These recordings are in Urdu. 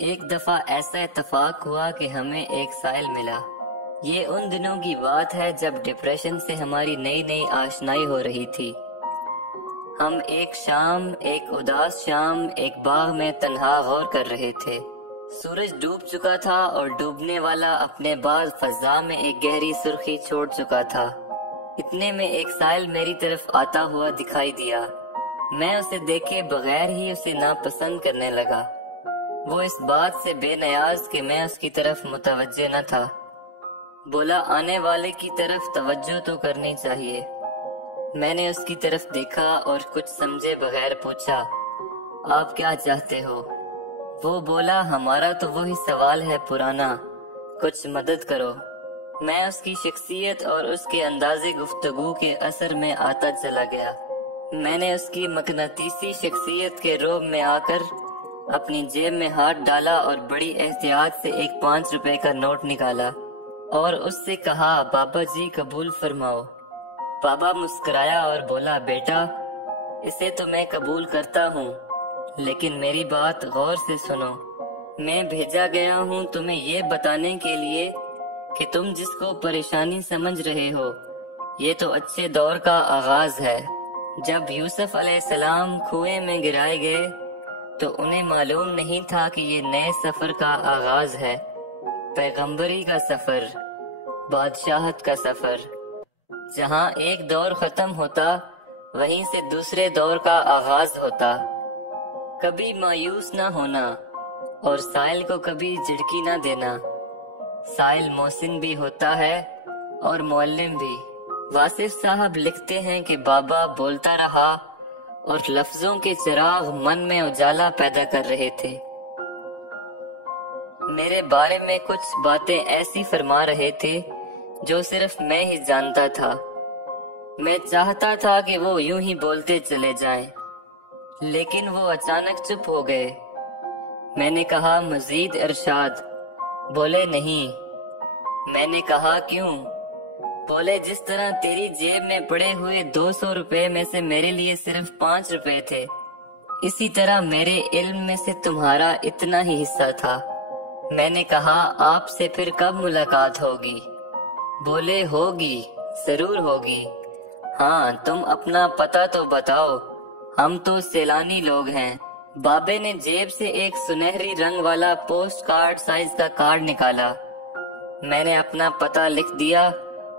ایک دفعہ ایسا اتفاق ہوا کہ ہمیں ایک سائل ملا۔ یہ ان دنوں کی بات ہے جب ڈپریشن سے ہماری نئی نئی آشنائی ہو رہی تھی۔ ہم ایک اداس شام ایک باغ میں تنہا غور کر رہے تھے۔ سورج ڈوب چکا تھا اور ڈوبنے والا اپنے بعد فضا میں ایک گہری سرخی چھوڑ چکا تھا۔ اتنے میں ایک سائل میری طرف آتا ہوا دکھائی دیا۔ میں اسے دیکھے بغیر ہی اسے ناپسند کرنے لگا۔ وہ اس بات سے بے نیاز کہ میں اس کی طرف متوجہ نہ تھا۔ بولا، آنے والے کی طرف توجہ تو کرنی چاہیے۔ میں نے اس کی طرف دیکھا اور کچھ سمجھے بغیر پوچھا، آپ کیا چاہتے ہو؟ وہ بولا، ہمارا تو وہی سوال ہے پرانا، کچھ مدد کرو۔ میں اس کی شخصیت اور اس کے انداز گفتگو کے اثر میں آتا چلا گیا۔ میں نے اس کی مقناطیسی شخصیت کے روب میں آ کر اپنی جیب میں ہاتھ ڈالا اور بڑی احتیاط سے ایک 5 روپے کا نوٹ نکالا اور اس سے کہا، بابا جی قبول فرماؤ۔ بابا مسکرایا اور بولا، بیٹا اسے تو میں قبول کرتا ہوں، لیکن میری بات غور سے سنو۔ میں بھیجا گیا ہوں تمہیں یہ بتانے کے لیے کہ تم جس کو پریشانی سمجھ رہے ہو، یہ تو اچھے دور کا آغاز ہے۔ جب یوسف علیہ السلام کنویں میں گرائے گئے تو انہیں معلوم نہیں تھا کہ یہ نئے سفر کا آغاز ہے، پیغمبری کا سفر، بادشاہت کا سفر۔ جہاں ایک دور ختم ہوتا وہیں سے دوسرے دور کا آغاز ہوتا۔ کبھی مایوس نہ ہونا اور سائل کو کبھی جھڑکی نہ دینا۔ سائل محسن بھی ہوتا ہے اور معلم بھی۔ واصف صاحب لکھتے ہیں کہ بابا بولتا رہا اور لفظوں کے چراغ من میں اجالا پیدا کر رہے تھے۔ میرے بارے میں کچھ باتیں ایسی فرما رہے تھے جو صرف میں ہی جانتا تھا۔ میں چاہتا تھا کہ وہ یوں ہی بولتے چلے جائیں، لیکن وہ اچانک چپ ہو گئے۔ میں نے کہا، مزید ارشاد؟ بولے، نہیں۔ میں نے کہا، کیوں؟ بولے، جس طرح تیری جیب میں پڑے ہوئے 200 روپے میں سے میرے لیے صرف 5 روپے تھے، اسی طرح میرے علم میں سے تمہارا اتنا ہی حصہ تھا۔ میں نے کہا، آپ سے پھر کب ملاقات ہوگی؟ بولے، ہوگی، ضرور ہوگی۔ ہاں، تم اپنا پتہ تو بتاؤ، ہم تو سیلانی لوگ ہیں۔ بابے نے جیب سے ایک سنہری رنگ والا پوسٹ کارڈ سائز کا کارڈ نکالا۔ میں نے اپنا پتہ لکھ دیا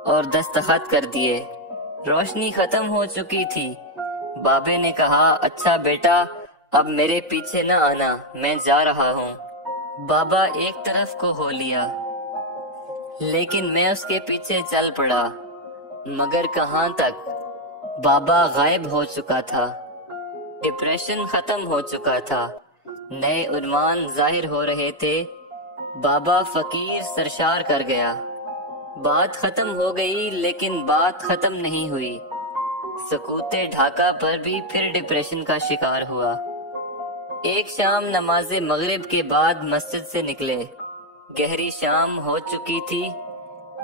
اور دستخط کر دیے۔ روشنی ختم ہو چکی تھی۔ بابے نے کہا، اچھا بیٹا، اب میرے پیچھے نہ آنا، میں جا رہا ہوں۔ بابا ایک طرف کو ہو لیا، لیکن میں اس کے پیچھے چل پڑا، مگر کہاں تک؟ بابا غائب ہو چکا تھا۔ ڈپریشن ختم ہو چکا تھا، نئے عنوان ظاہر ہو رہے تھے۔ بابا فقیر سرشار کر گیا۔ بات ختم ہو گئی، لیکن بات ختم نہیں ہوئی۔ سکوت ڈھاکہ پر بھی پھر ڈپریشن کا شکار ہوا۔ ایک شام نماز مغرب کے بعد مسجد سے نکلے۔ گہری شام ہو چکی تھی۔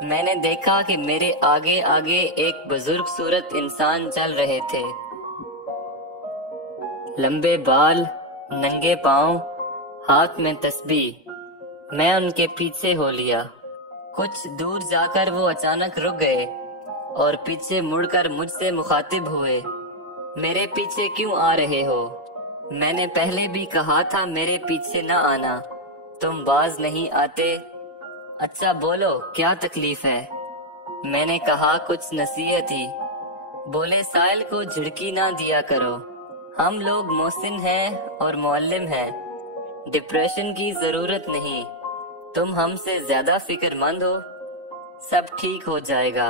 میں نے دیکھا کہ میرے آگے آگے ایک بزرگ صورت انسان چل رہے تھے، لمبے بال، ننگے پاؤں، ہاتھ میں تسبیح۔ میں ان کے پیچھے ہو لیا۔ کچھ دور جا کر وہ اچانک رک گئے اور پیچھے مڑ کر مجھ سے مخاطب ہوئے، میرے پیچھے کیوں آ رہے ہو؟ میں نے پہلے بھی کہا تھا میرے پیچھے نہ آنا، تم باز نہیں آتے۔ اچھا بولو، کیا تکلیف ہے؟ میں نے کہا، کچھ نصیحت ہی۔ بولے، سائل کو جھڑکی نہ دیا کرو، ہم لوگ محسن ہیں اور معلم ہیں، ڈپریشن کی ضرورت نہیں، تم ہم سے زیادہ فکر مند ہو، سب ٹھیک ہو جائے گا۔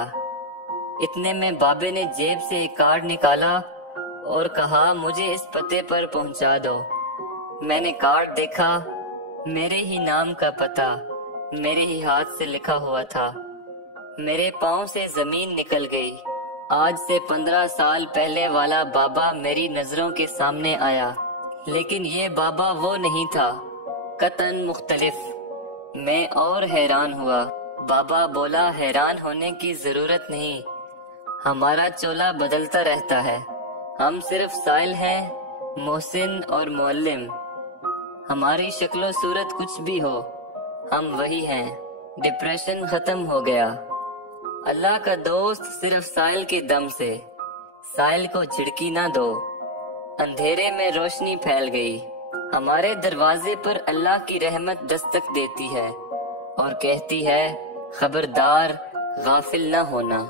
اتنے میں بابے نے جیب سے ایک کارڈ نکالا اور کہا، مجھے اس پتے پر پہنچا دو۔ میں نے کارڈ دیکھا، میرے ہی نام کا پتہ میرے ہی ہاتھ سے لکھا ہوا تھا۔ میرے پاؤں سے زمین نکل گئی۔ آج سے 15 سال پہلے والا بابا میری نظروں کے سامنے آیا، لیکن یہ بابا وہ نہیں تھا، قطعاً مختلف۔ میں اور حیران ہوا۔ بابا بولا، حیران ہونے کی ضرورت نہیں، ہمارا چولہ بدلتا رہتا ہے، ہم صرف سائل ہیں، محسن اور معلم۔ ہماری شکل و صورت کچھ بھی ہو، ہم وہی ہیں۔ ڈپریشن ختم ہو گیا۔ اللہ کا دوست صرف سائل کے دم سے، سائل کو جھڑکی نہ دو۔ اندھیرے میں روشنی پھیل گئی۔ ہمارے دروازے پر اللہ کی رحمت دستک دیتی ہے اور کہتی ہے خبردار غافل نہ ہونا۔